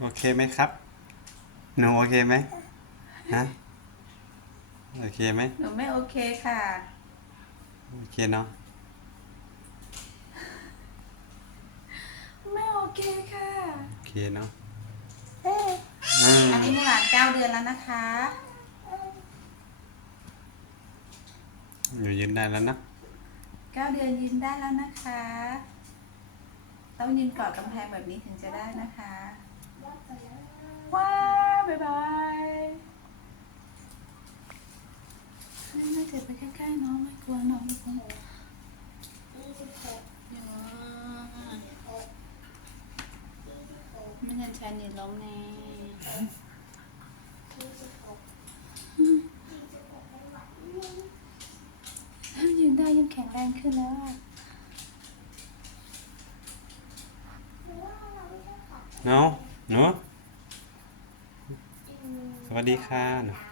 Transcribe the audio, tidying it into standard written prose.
โอเคไหมครับหนูโอเคไหมฮะโอเคไหมหนูไม่โอเคค่ะโอเคเนาะไม่โอเคค่ะโอเคเนาะอันนี้มูหลาน9 เดือนแล้วนะคะอยู่ยืนได้แล้วนะ9 เดือนยืนได้แล้วนะคะต้องยืนกอดกำแพงแบบนี้ถึงจะได้นะคะว้าวบ๊ายบายไม่เกิดไปใกล้ๆน้องไม่กลัวน้องไม่กลัวไม่งั้นฉันยืนล้มแน่ยืนได้ยังแข็งแรงขึ้นแล้วอะเนาะหนูสวัสดีค่ะ